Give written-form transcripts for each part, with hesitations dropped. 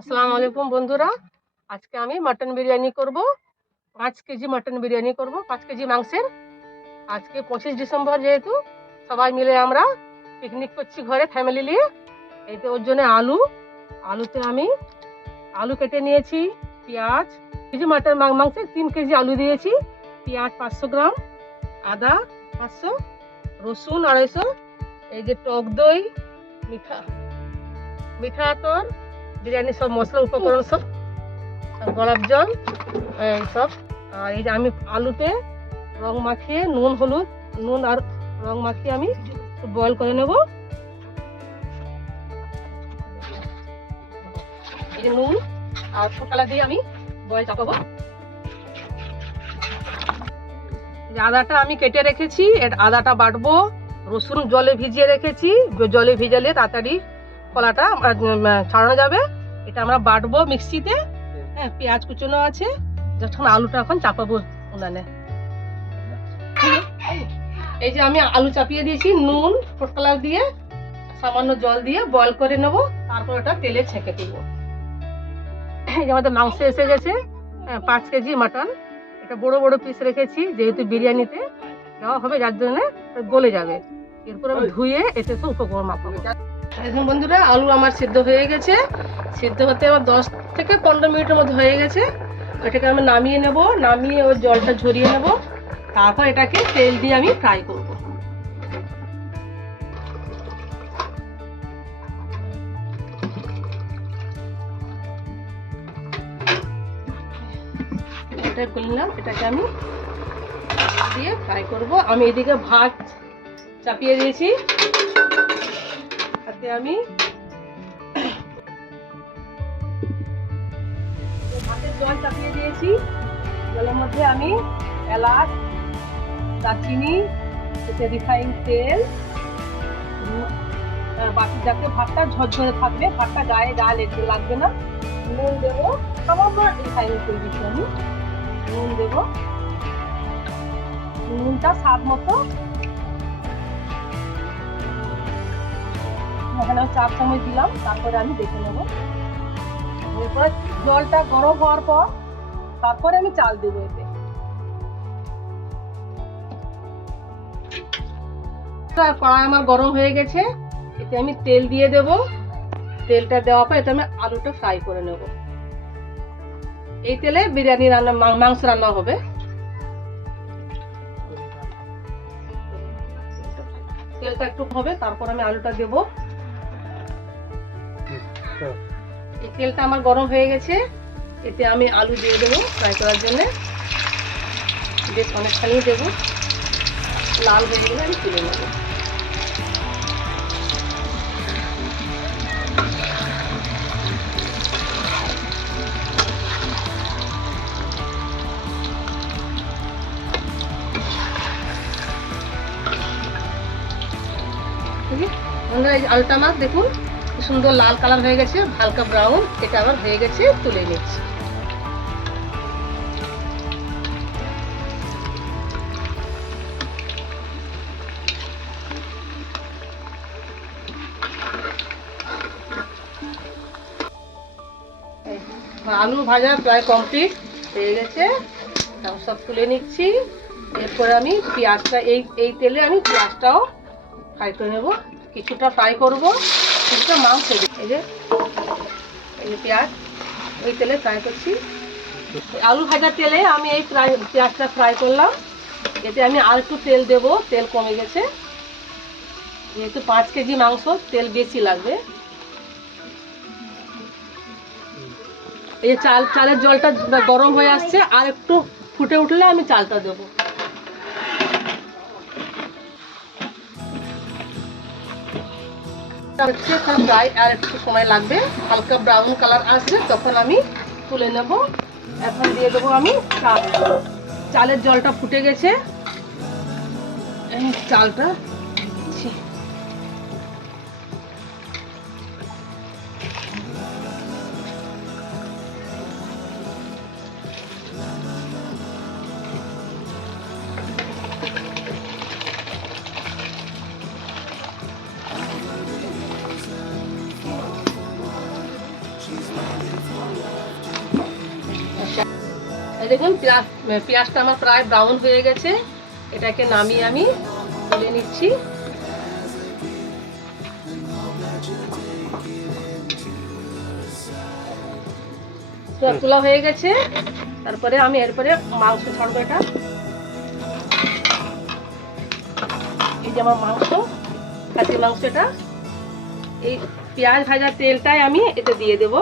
আসসালামু আলাইকুম বন্ধুরা, আজকে আমি মাটন বিরিয়ানি করব। 5 কেজি মাটন বিরিয়ানি করব, 5 কেজি মাংসের। আজকে 25 ডিসেম্বর, যেহেতু সবাই মিলে আমরা পিকনিক করছি ঘরে ফ্যামিলি নিয়ে। এইতে ওর জন্য আলুতে আমি আলু কেটে নিয়েছি, পেঁয়াজ কেজি মাটন মাংসে 3 কেজি আলু দিয়েছি, পেঁয়াজ 500 গ্রাম, আদা 500, রসুন 250, এই যে টক দই, মিঠা আতর, বিরিয়ানি সব মশলা উপকরণ সব, গোলাপ জল এইসব। আর এই যে আমি আলুতে রং মাখিয়ে নুন আর রং মাখিয়ে আমি বয়েল করে নেব। এই যে নুন আর ফুটকালা দিয়ে আমি বয়েল চাপাবো। আদাটা আমি কেটে রেখেছি, আদাটা বাটবো। রসুন জলে ভিজিয়ে রেখেছি, জলে ভিজালে তাড়াতাড়ি কলাটা ছাড়ানো যাবে। এটা আমরা বাটবো মিক্সিতে। হ্যাঁ, পেঁয়াজ কুচনো আছে, যখন আলুটা এখন চাপাবো উনানে। এই যে আমি আলু চাপিয়ে দিয়েছি, নুন ফুড কালার দিয়ে সামান্য জল দিয়ে বয়েল করে নেব, তারপর ওটা তেলে ছেঁকে দিব। এই যে আমাদের মাংস এসে গেছে, 5 কেজি মাটন। এটা বড় বড় পিস রেখেছি, যেহেতু বিরিয়ানিতে দেওয়া হবে, যার জন্য গলে যাবে। এরপর আমি ধুয়ে এতে সব উপকরণ মাখাবো। এখন বন্ধুরা, আলু আমার সিদ্ধ হয়ে গেছে। সিদ্ধ হতে আমার 10 থেকে 15 মিনিটের মধ্যে হয়ে গেছে। এটাকে আমি নামিয়ে নেব, নামিয়ে ওর জলটা ঝরিয়ে নেব। তারপর এটাকে তেল দিয়ে আমি ফ্রাই করব। এটা করলাম, এটাকে আমি দিয়ে ফ্রাই করব। আমি এদিকে ভাত চাপিয়ে দিয়েছি, তাতে আমি ভাতের জল চাপিয়ে দিয়েছি। জলের মধ্যে আমি এলাচ, দারচিনি, রিফাইন তেল, বাকি যাতে ভাতটা ঝরঝরে থাকবে, ভাতটা গায়ে লাগবে না। নুন দেবো, সামান্য রিফাইন করে দিচ্ছি আমি। নুন দেবো, নুনটা স্বাদ মতো। এখানে 4 চামচ দিলাম, তারপরে আমি দেখে নেবো। এরপরে জলটা গরম হওয়ার পর তারপরে আমি চাল দেবো। এতে কড়াই আমার গরম হয়ে গেছে, এতে আমি তেল দিয়ে দেব। তেলটা দেওয়ার পর এতে আমি আলুটা ফ্রাই করে নেব। এই তেলে বিরিয়ানি রান্না, মাংস রান্না হবে। তেলটা একটু হবে, তারপর আমি আলুটা দেব। এই তেলটা আমার গরম হয়ে গেছে, এতে আমি আলু দিয়ে দেবো ফ্রাই করার জন্য। বেশ অনেকখানি দেবো, লাল হয়ে গেলে আমি তুলে নেব। আলুটা আমার দেখুন সুন্দর লাল কালার হয়ে গেছে, হালকা ব্রাউন। এটা আমার হয়ে গেছে, তুলে নিচ্ছি। আলু ভাজা প্রায় কমপ্লিট হয়ে গেছে, সব তুলে নিচ্ছি। এরপরে আমি পেঁয়াজটা এই তেলে আমি পেঁয়াজটাও ফ্রাই করে নেব। কিছুটা ফ্রাই করব, কিছুটা মাংস। এই যে পেঁয়াজ এই তেলে ফ্রাই করছি। আলু ভাজার তেলে আমি এই পেঁয়াজটা ফ্রাই করলাম। এতে আমি আর একটু তেল দেব, তেল কমে গেছে, যেহেতু 5 কেজি মাংস তেল বেশি লাগবে। এই চালের জলটা গরম হয়ে আসছে, আর একটু ফুটে উঠলে আমি চালটা দেবো। প্রায় আর একটু সময় লাগবে, হালকা ব্রাউন কালার আসবে, তখন আমি তুলে নেব। এখন দিয়ে দেবো আমি চাল। চালের জলটা ফুটে গেছে, এই চালটা এই দেখুন পেঁয়াজটা আমার প্রায় ব্রাউন হয়ে গেছে, এটাকে নামিয়ে আমি তুলে নিচ্ছি। তোলা হয়ে গেছে, তারপরে আমি এরপরে মাংস ছাড়বো। এটা এই যে আমার মাংস, খাসির মাংস, এটা এই পেঁয়াজ ভাজা তেলটাই আমি এতে দিয়ে দেবো।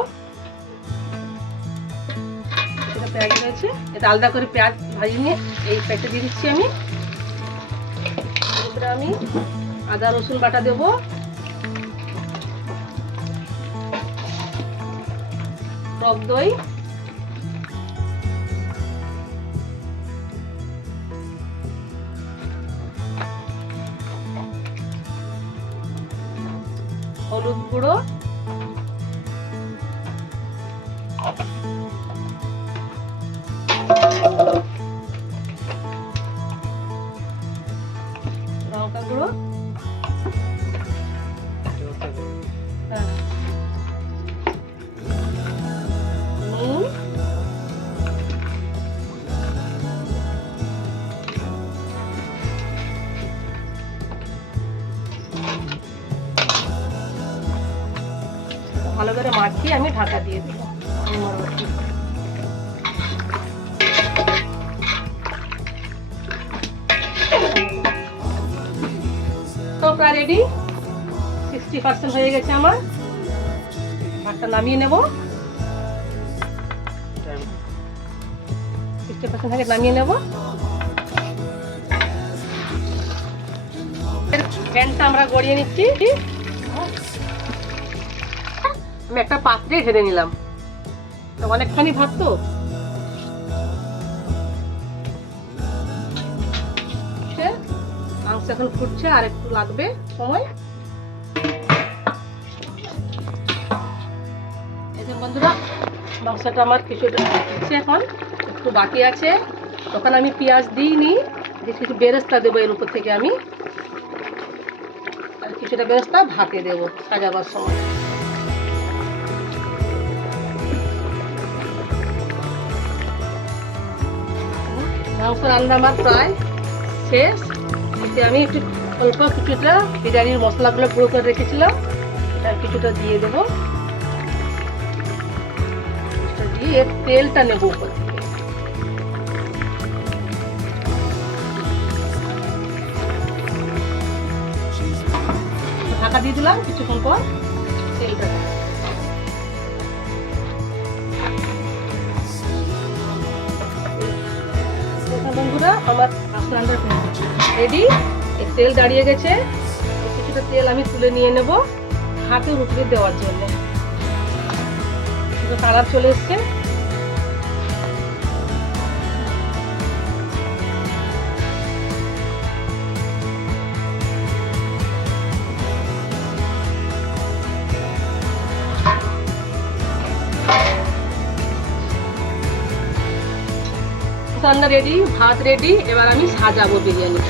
এটা পেঁয়াজ রয়েছে, এটা আলাদা করে পেঁয়াজ ভাজি নিয়ে এই প্যাকেটে দিয়ে দিচ্ছি আমি। এরপরে আমি আদা রসুন বাটা দেবো, টক দই, হলুদ গুঁড়ো, লঙ্কা গুঁড়ো, নুন, ভালো করে মাখিয়ে আমি ঢাকা দিয়ে দেবো। তো প্রায় রেডি, 60% হয়ে গেছে আমার। ভাতটা নামিয়ে নেব, 60% থেকে নামিয়ে নেব। প্যানটা আমরা গড়িয়ে নিচ্ছি। আমি একটা পাত্রে ঢেলে নিলাম, অনেকখানি ভাত তো। মাংস এখন ফুটছে, আর একটু লাগবে সময়। এই যে বন্ধুরা, মাংসটা আমার কিছুটা ফুটছে, এখন একটু বাকি আছে। তখন আমি পেঁয়াজ দিইনি, কিছু বেরেস্তা দেবো এর উপর থেকে আমি, আর কিছুটা বেরেস্তা ভাতে দেবো সাজাবার সময়। মাংস রান্না আমার প্রায় শেষ। এতে আমি একটু অল্প কিছুটা বিরিয়ানির মশলাগুলো গুঁড়ো করে রেখেছিলাম, কিছুটা দিয়ে দেবো। দিয়ে তেলটা নেবো উপর থেকে। ঢাকা দিয়ে দিলাম, কিছুক্ষণ পর তেলটা বন্ধুরা আমার রান্না রেডি। এই তেল দাঁড়িয়ে গেছে, কিছুটা তেল আমি তুলে নিয়ে নেব হাতের উপরে দেওয়ার জন্য। কালার চলে এসছে। রান্না রেডি, ভাত রেডি, এবার আমি সাজাবো বিরিয়ানি।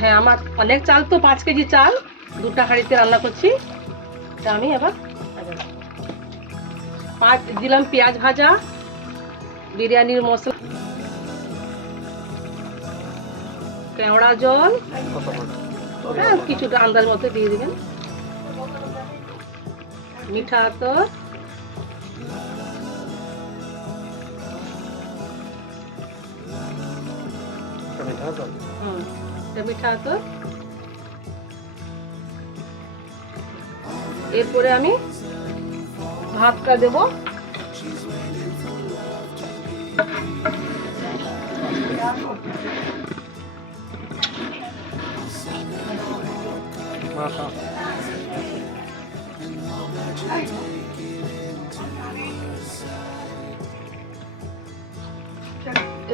হ্যাঁ, আমার অনেক চাল তো, 5 কেজি চাল, 2টা হাঁড়িতে রান্না করছি। তা আমি এবার দিলাম পেঁয়াজ ভাজা, বিরিয়ানির মশলা, কেওড়া জল, কিছুটা আন্দাজ মতো দিয়ে দিবেন, মিঠা আতর, মিঠা আতর। এরপরে আমি ভাতটা দেব।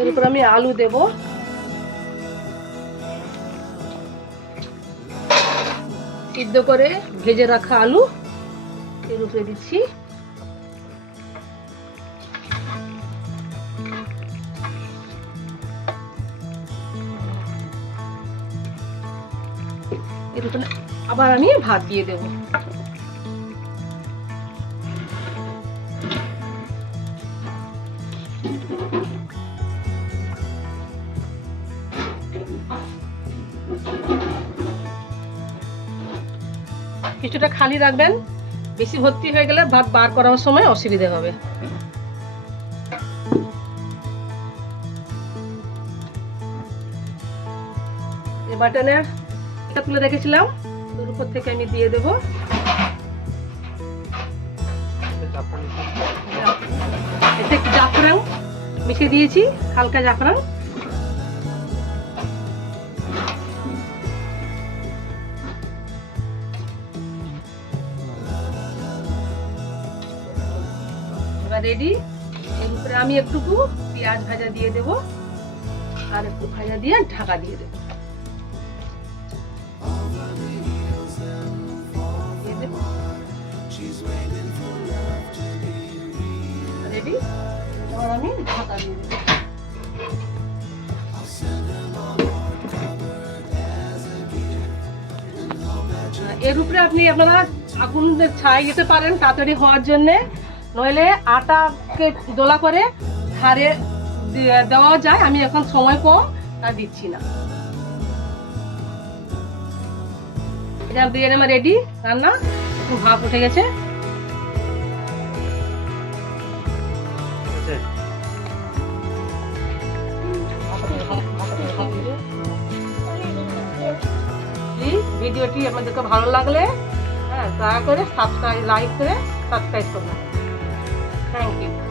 এরপর আমি আলু দেব। সিদ্ধ করে ভেজে রাখা আলু এর উপরে দিচ্ছি। এর উপরে আবার আমি ভাত দিয়ে দেব। কিছুটা খালি রাখবেন, বেশি ভর্তি হয়ে গেলে ভাত বার করার সময় অসুবিধা হবে। এই বাটনের এটা তুলে রেখেছিলাম, ওর উপর থেকে আমি দিয়ে দেবো। এতে একটু জাফরান মিশিয়ে দিয়েছি, হালকা জাফরান। এবার রেডি। এর উপরে আমি একটুকু পেঁয়াজ ভাজা দিয়ে দেবো, আর একটু ভাজা দিয়ে ঢাকা দিয়ে দেবো। রেডি। এবার আমি ঢাকা দিয়ে দেবো। এর উপরে আপনি আপনারা আগুন ছাই দিতে পারেন তাড়াতাড়ি হওয়ার জন্য, নইলে আটাকে দোলা করে ধারে দেওয়া যায়। আমি এখন সময় কম, তা দিচ্ছি না। এটা বিরিয়ানি আমার রেডি রান্না, একটু ভাপ উঠে গেছে। ভিডিওটি আপনাদেরকে ভালো লাগলে দয়া করে সাবস্ক্রাইব, লাইক করে সাবস্ক্রাইব করবেন। Thank you.